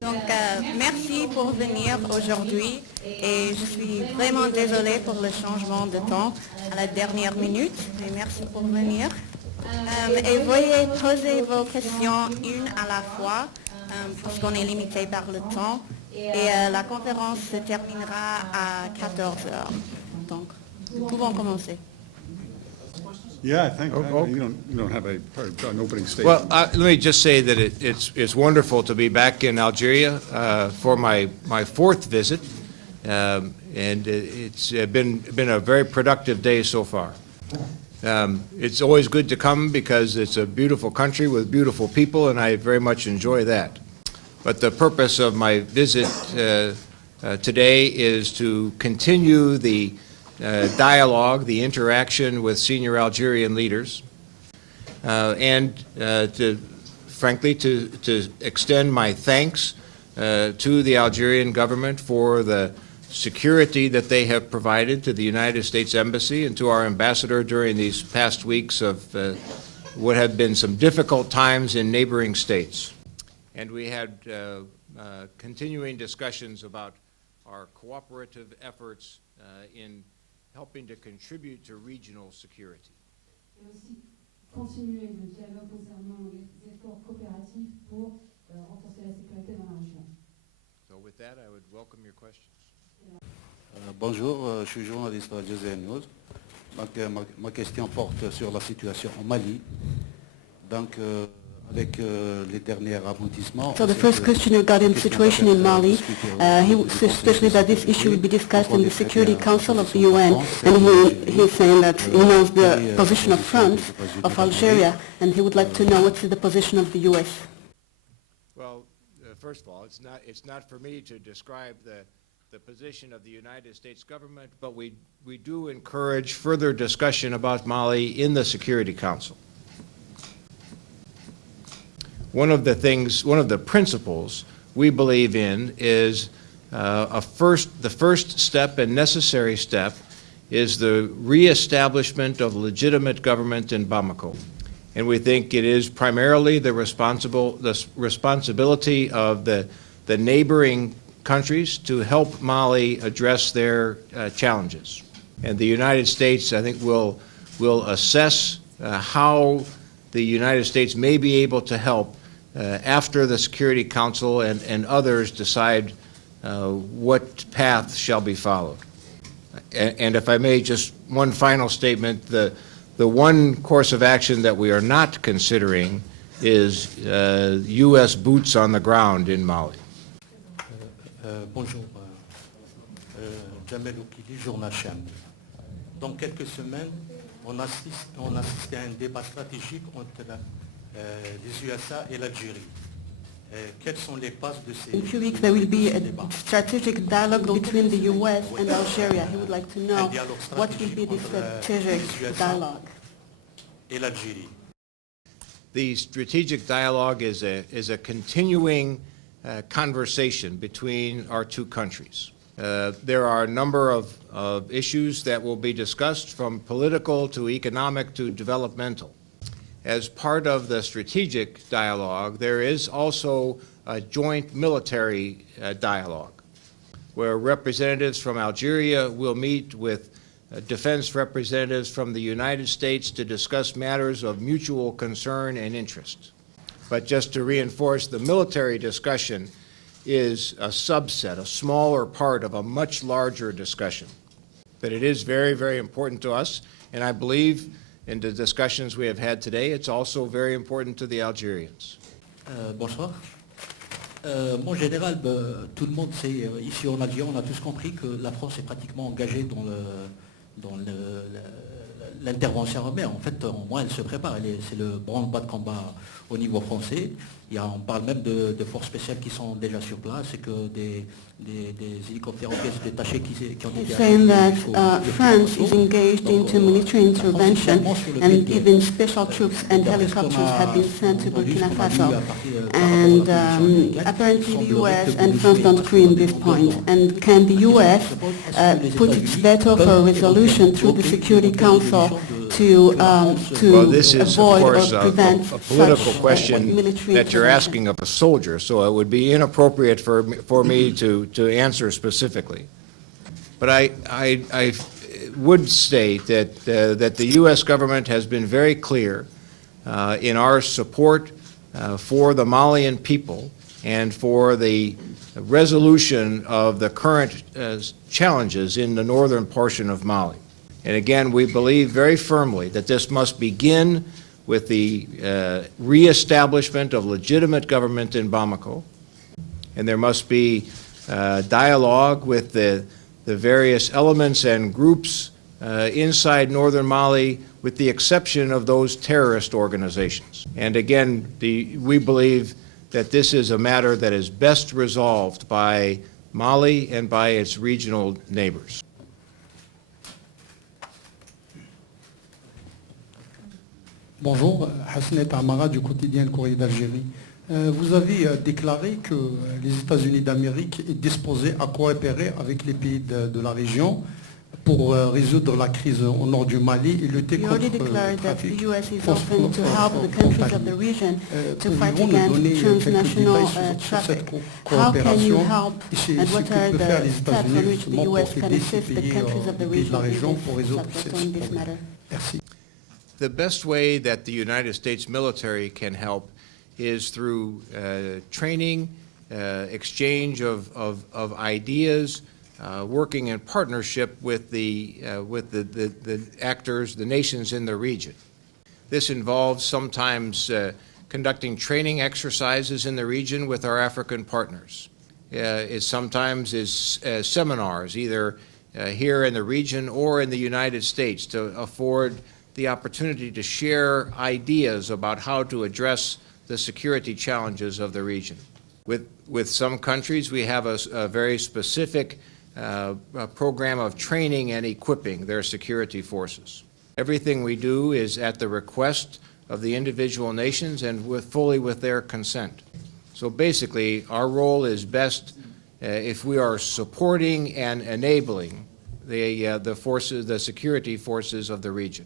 Donc, merci pour venir aujourd'hui et je suis vraiment désolée pour le changement de temps à la dernière minute, mais merci pour venir. Et veuillez poser vos questions une à la fois parce qu'on est limité par le temps et la conférence se terminera à 14 heures. Donc, nous pouvons commencer. Yeah, I think you don't have an opening statement. Well, let me just say that it's wonderful to be back in Algeria for my fourth visit, and it's been a very productive day so far. It's always good to come because it's a beautiful country with beautiful people, and I very much enjoy that. But the purpose of my visit today is to continue the dialogue, the interaction with senior Algerian leaders, and frankly, to extend my thanks to the Algerian government for the security that they have provided to the United States Embassy and to our ambassador during these past weeks of what have been some difficult times in neighboring states. And we had continuing discussions about our cooperative efforts in helping to contribute to regional security. Et aussi continuer le dialogue concernant les efforts coopératifs pour renforcer la sécurité dans la région. So with that, I would welcome your questions. Bonjour, je suis journaliste à Al Jazeera News. Donc, ma question porte sur la situation au Mali. Donc, avec les derniers aboutissements. So the first question regarding the situation in Mali, especially that this issue will be discussed in the Security Council of the UN, and he's saying that he knows the position of France, of Algeria, and he would like to know what's the position of the US. Well, first of all, it's not for me to describe the position of the United States government, but we do encourage further discussion about Mali in the Security Council. One of the principles we believe in is the first step and necessary step is the reestablishment of legitimate government in Bamako. And we think it is primarily the responsibility of the neighboring countries to help Mali address their challenges. And the United States, I think, will assess how the United States may be able to help after the Security Council and others decide what path shall be followed. And if I may, just one final statement, the one course of action that we are not considering is U.S. boots on the ground in Mali. Bonjour, Jamel Oukili, Journal Cham. Dans quelques semaines, on assiste à un débat stratégique entre les USA et l'Algérie. Quelles sont les bases de ces... In a few weeks there will be a strategic dialogue between the US and Algeria. He would like to know what will be the strategic dialogue. Et l'Algérie. The strategic dialogue is a continuing conversation between our two countries. There are a number of issues that will be discussed, from political to economic to developmental. As part of the strategic dialogue, there is also a joint military dialogue, where representatives from Algeria will meet with defense representatives from the United States to discuss matters of mutual concern and interest. But just to reinforce, the military discussion is a subset, a smaller part of a much larger discussion. But it is very, very important to us, and I believe in the discussions we have had today, it's also very important to the Algerians. Bonsoir. Mon général, tout le monde sait, ici en Algérie, on a tous compris que la France est pratiquement engagée dans l'intervention armée. En fait, au moins, elle se prépare. C'est le branle-bas de combat au niveau français. On parle même de forces spéciales qui sont déjà sur place et que des hélicoptères ou pièces détachées qui ont été saying that jusqu'au France is bateau. engaged Donc, into military la France est intervention, clairement sur le and pied de guerre. even special troops and D'après ce qu'on helicopters a have been sent to entendu, Burkina ce qu'on a vu Faso. par rapport à la And position américaine, apparently the semblerait US que and vous France jouez don't parce agree que on this dans point. deux ans. And can the US put its veto for a resolution through the Security Council to Well, this is, of avoid course, or a prevent political such question military that you're intervention? asking of a soldier, so it would be inappropriate for me to answer specifically. But I would state that the U.S. government has been very clear in our support for the Malian people and for the resolution of the current challenges in the northern portion of Mali. And again, we believe very firmly that this must begin with the reestablishment of legitimate government in Bamako, and there must be dialogue with the various elements and groups inside northern Mali, with the exception of those terrorist organizations. And again, we believe that this is a matter that is best resolved by Mali and by its regional neighbors. Bonjour, Hassanet Amara du quotidien Le Courrier d'Algérie. Vous avez déclaré que les États-Unis d'Amérique est disposés à coopérer avec les pays de la région pour résoudre la crise au nord du Mali et lutter You contre already le declared that trafic. the U.S. is open to help the countries of the region to fight Pouvez-vous nous against donner quelques transnational détails sur traffic. cette How can you coopération help, et ce and what que are peuvent faire les the steps on États-Unis which the justement U.S. pour can aider assist ces the pays, countries of the les pays de la région region pour résoudre in ce this problème? matter? Merci. The best way that the United States military can help is through training, exchange of ideas, working in partnership with the actors, the nations in the region. This involves sometimes conducting training exercises in the region with our African partners. It sometimes is seminars, either here in the region or in the United States, to afford the opportunity to share ideas about how to address the security challenges of the region. With some countries, we have a very specific program of training and equipping their security forces. Everything we do is at the request of the individual nations and fully with their consent. So basically, our role is best if we are supporting and enabling the forces, the security forces of the region.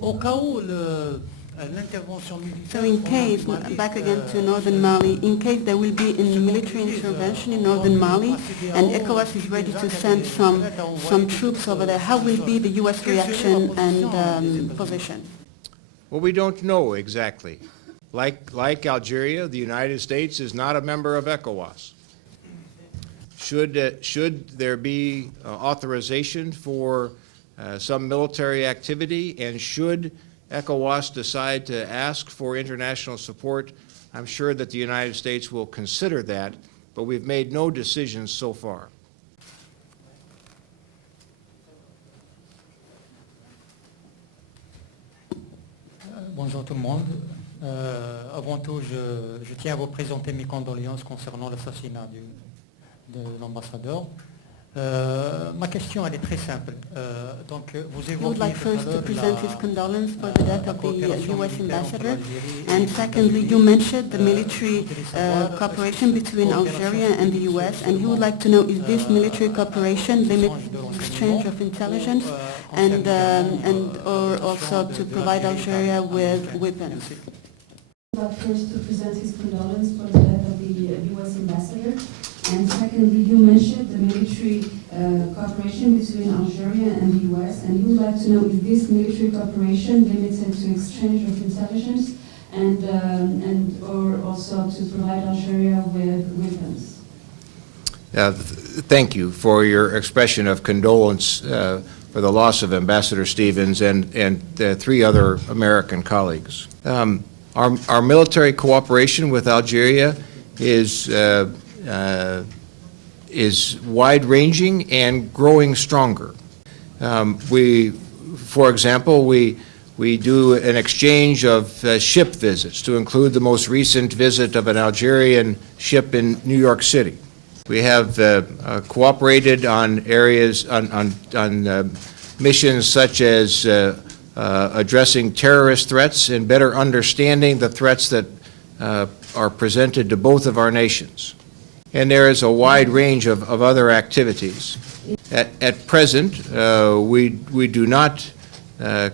Au cas où l'intervention So militaire... in case, back again to northern Mali, in case there will be a military intervention in northern Mali and ECOWAS is ready to send some troops over there, how will be the U.S. reaction and position? Well, we don't know exactly. Like Algeria, the United States is not a member of ECOWAS. Should there be authorization for some military activity, and should ECOWAS decide to ask for international support, I'm sure that the United States will consider that, but we've made no decisions so far. Bonjour tout le monde. Avant tout, je tiens à vous présenter mes condoléances concernant l'assassinat de l'ambassadeur. Ma question, elle est très simple. Donc, vous He would évoquez like tout à first to l'heure present his condolences for the death of the U.S. ambassador, militaire and secondly, you mentioned the military cooperation between Algeria and the U.S., and he would like to know, is this military cooperation limited to exchange of intelligence and or also to provide Algeria with weapons? He would like first to present his condolence for the death of the U.S. ambassador. And secondly, you mentioned the military cooperation between Algeria and the U.S., and you would like to know, is this military cooperation limited to exchange of intelligence and or also to provide Algeria with weapons? Thank you for your expression of condolence for the loss of Ambassador Stevens and three other American colleagues. Our military cooperation with Algeria is is wide-ranging and growing stronger. For example, we do an exchange of ship visits to include the most recent visit of an Algerian ship in New York City. We have cooperated on areas, on missions such as addressing terrorist threats and better understanding the threats that are presented to both of our nations. And there is a wide range of other activities. At present, we do not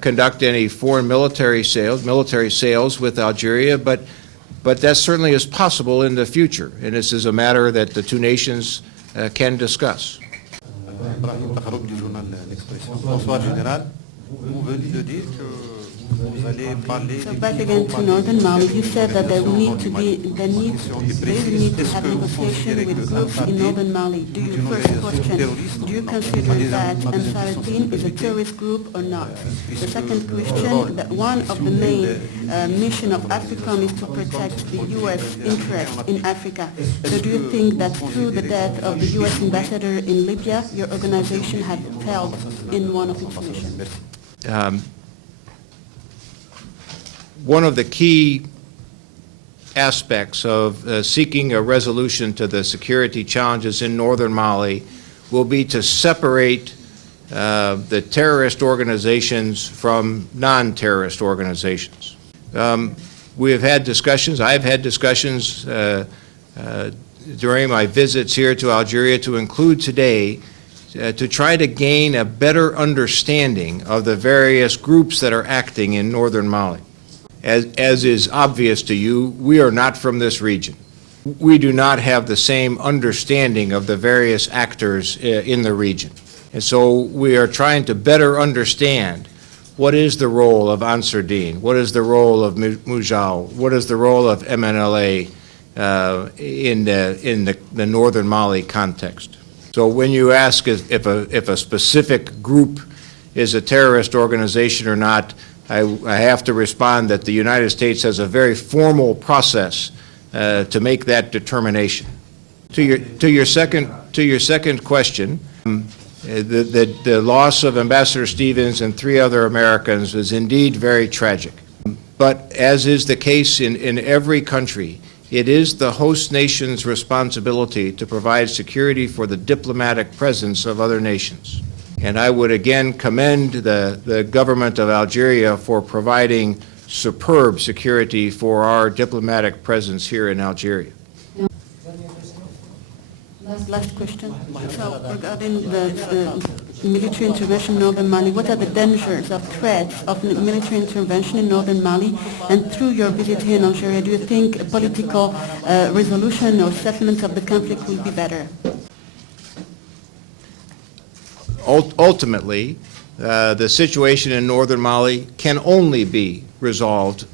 conduct any foreign military sales with Algeria, but that certainly is possible in the future, and this is a matter that the two nations can discuss. Bonsoir, Général. Vous venez de dire que vous allez parler So back again to Northern Mali, you said that there will need to have negotiation with groups in Northern Mali. Do you, first question, do you consider that Ansar-Din is a terrorist group or not? The second question, that one of the main mission of AFRICOM is to protect the U.S. interest in Africa. So do you think that through the death of the U.S. ambassador in Libya, your organization had failed in one of its missions? One of the key aspects of seeking a resolution to the security challenges in northern Mali will be to separate the terrorist organizations from non-terrorist organizations. We have had discussions, I've had discussions during my visits here to Algeria to include today to try to gain a better understanding of the various groups that are acting in northern Mali. As is obvious to you, we are not from this region. We do not have the same understanding of the various actors in the region. And so we are trying to better understand what is the role of Ansar-Din, what is the role of Mujal, what is the role of MNLA in the northern Mali context. So when you ask if a specific group is a terrorist organization or not, I have to respond that the United States has a very formal process to make that determination. To your second question, the loss of Ambassador Stevens and 3 other Americans is indeed very tragic. But as is the case in every country, it is the host nation's responsibility to provide security for the diplomatic presence of other nations. And I would again commend the government of Algeria for providing superb security for our diplomatic presence here in Algeria. Last question. So regarding the military intervention in northern Mali, what are the dangers of threats of military intervention in northern Mali? And through your visit here in Algeria, do you think a political resolution or settlement of the conflict will be better? Ultimately, the situation in northern Mali can only be resolved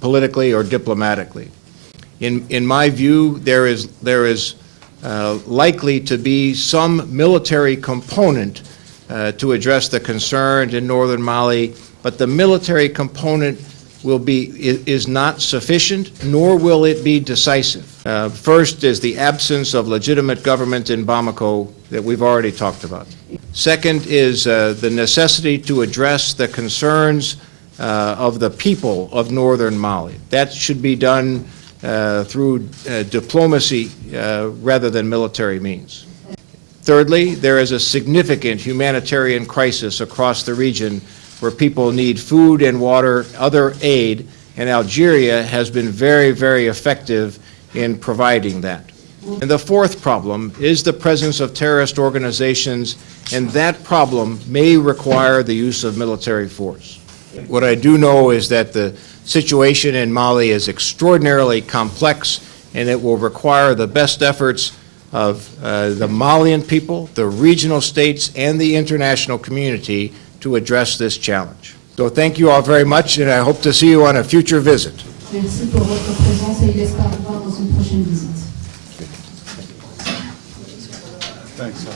politically or diplomatically. In my view, there is likely to be some military component to address the concerns in northern Mali, but the military component is not sufficient, nor will it be decisive. First is the absence of legitimate government in Bamako that we've already talked about. Second is the necessity to address the concerns of the people of northern Mali. That should be done through diplomacy rather than military means. Thirdly, there is a significant humanitarian crisis across the region where people need food and water, other aid, and Algeria has been very, very effective in providing that. And the fourth problem is the presence of terrorist organizations, and that problem may require the use of military force. What I do know is that the situation in Mali is extraordinarily complex, and it will require the best efforts of the Malian people, the regional states, and the international community to address this challenge. So thank you all very much, and I hope to see you on a future visit. Merci pour votre présence et il espère vous voir dans une prochaine visite. Thanks.